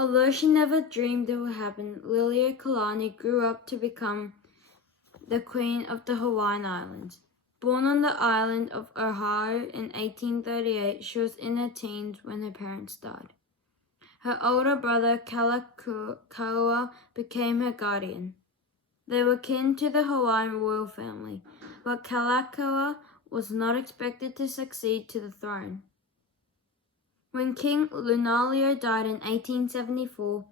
Although she never dreamed it would happen, Liliuokalani grew up to become the Queen of the Hawaiian Islands. Born on the island of Oahu in 1838, she was in her teens when her parents died. Her older brother, Kalakaua, became her guardian. They were kin to the Hawaiian royal family, but Kalakaua was not expected to succeed to the throne. When King Lunaleo died in 1874,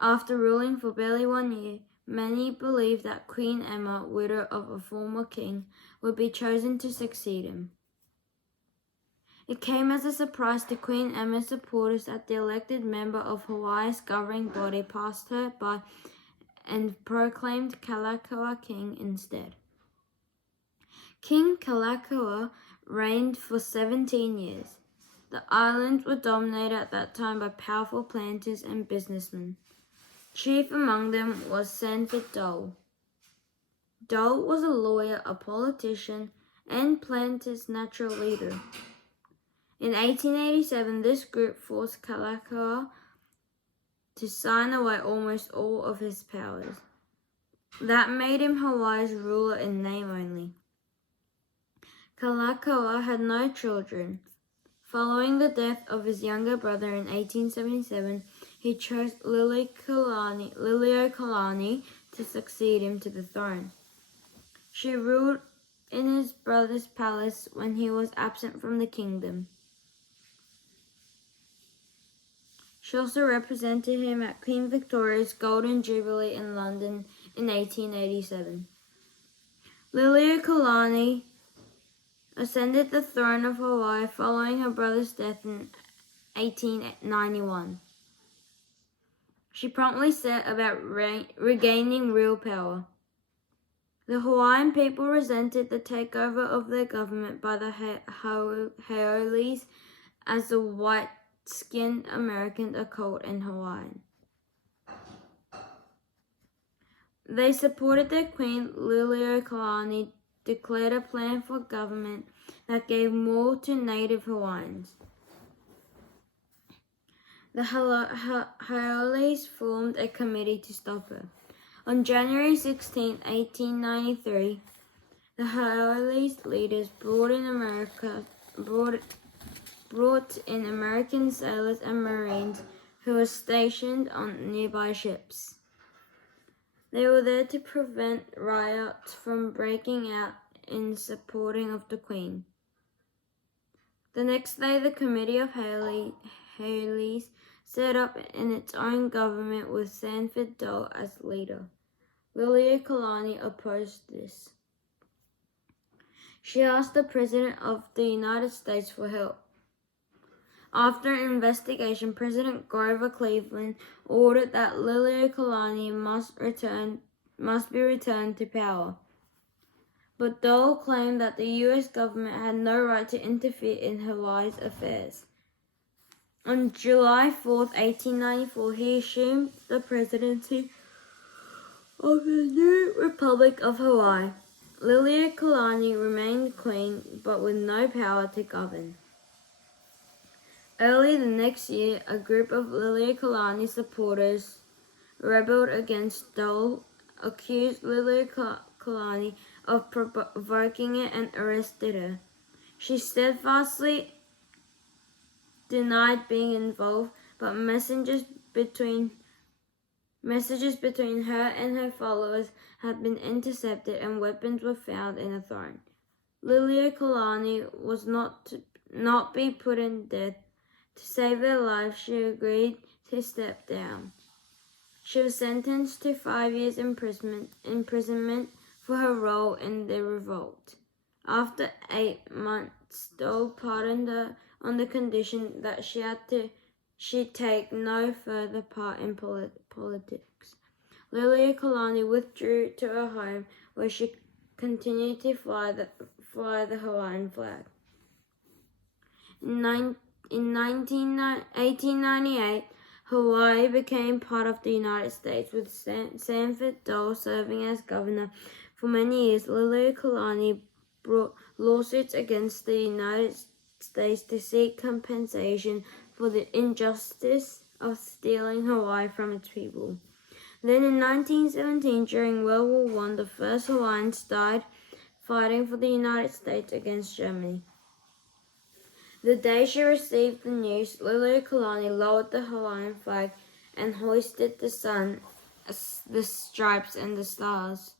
after ruling for barely 1 year, many believed that Queen Emma, widow of a former king, would be chosen to succeed him. It came as a surprise to Queen Emma's supporters that the elected member of Hawaii's governing body passed her by and proclaimed Kalakaua king instead. King Kalakaua reigned for 17 years. The islands were dominated at that time by powerful planters and businessmen. Chief among them was Sanford Dole. Dole was a lawyer, a politician, and planters' natural leader. In 1887, this group forced Kalakaua to sign away almost all of his powers. That made him Hawaii's ruler in name only. Kalakaua had no children. Following the death of his younger brother in 1877, he chose Liliuokalani to succeed him to the throne. She ruled in his brother's palace when he was absent from the kingdom. She also represented him at Queen Victoria's Golden Jubilee in London in 1887. Liliuokalani ascended the throne of Hawaii following her brother's death in 1891. She promptly set about regaining real power. The Hawaiian people resented the takeover of their government by the Haoles as the white-skinned Americans are called in Hawaiian. They supported their queen, Liliuokalani, declared a plan for government that gave more to native Hawaiians. The Haoles formed a committee to stop her. On January 16, 1893, the Haoles leaders brought in American sailors and Marines who were stationed on nearby ships. They were there to prevent riots from breaking out in supporting of the Queen. The next day, the Committee of Haoles set up in its own government with Sanford Dole as leader. Liliuokalani opposed this. She asked the President of the United States for help. After an investigation, President Grover Cleveland ordered that Liliuokalani must be returned to power. But Dole claimed that the U.S. government had no right to interfere in Hawaii's affairs. On July 4, 1894, he assumed the presidency of the new Republic of Hawaii. Liliuokalani remained queen, but with no power to govern. Early the next year, a group of Liliuokalani supporters rebelled against Dole, accused Liliuokalani of provoking it, and arrested her. She steadfastly denied being involved, but messages between her and her followers had been intercepted and weapons were found in the throne. Liliuokalani was not be put in death. To save her life, she agreed to step down. She was sentenced to 5 years imprisonment for her role in the revolt. After 8 months, Dole pardoned her on the condition that she take no further part in politics. Liliuokalani withdrew to her home, where she continued to fly the Hawaiian flag. In 1898, Hawaii became part of the United States, with Sanford Dole serving as governor for many years. Liliuokalani brought lawsuits against the United States to seek compensation for the injustice of stealing Hawaii from its people. Then in 1917, during World War I, the first Hawaiians died fighting for the United States against Germany. The day she received the news, Liliuokalani lowered the Hawaiian flag and hoisted the sun, the stripes, and the stars.